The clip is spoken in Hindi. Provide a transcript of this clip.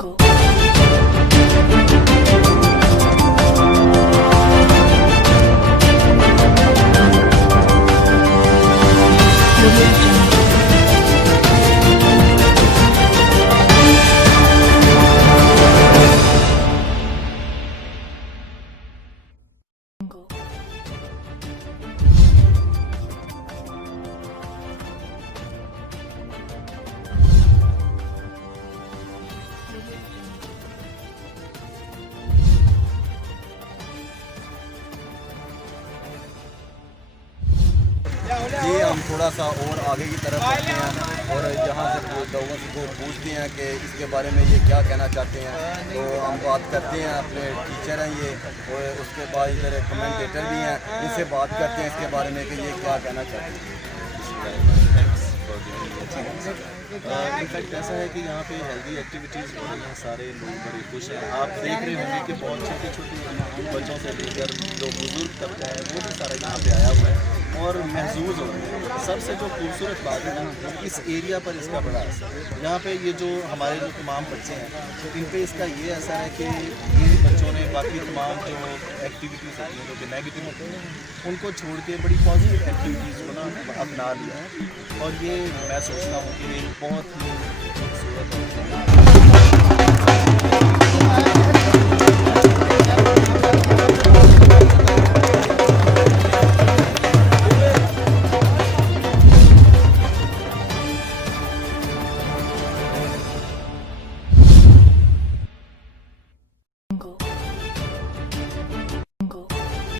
jungle. जी हम थोड़ा सा और आगे की तरफ बढ़ते हैं और जहाँ से लोगों को पूछते हैं कि इसके बारे में ये क्या कहना चाहते हैं, तो हम बात करते हैं। अपने टीचर हैं ये, और उसके बाद इधर कमेंटेटर भी हैं, इनसे बात करते हैं इसके बारे में कि ये क्या कहना चाहते हैं। इनफैक्ट ऐसा है कि यहाँ पे हेल्दी एक्टिविटीज़ हो रही हैं, सारे लोग बड़े खुश हैं। आप देख रहे होंगे कि बहुत छोटे छोटे बच्चों से लेकर जो बुजुर्ग तबका है वो भी सारा यहाँ पे आया हुआ है और महसूस हो रहा है। सबसे जो खूबसूरत बात है ना, इस एरिया पर इसका बड़ा असर है। यहाँ पे ये जो हमारे जो तमाम बच्चे हैं, इन पे इसका ये असर है कि ये बच्चों ने बाकी तमाम जो एक्टिविटीज़ होती हैं जो कि नेगेटिव होती हैं, उनको छोड़ के बड़ी पॉजिटिव एक्टिविटीज़ को ना अपना लिया है। और ये मैं सोचता हूँ कि बहुत ही खूबसूरत है।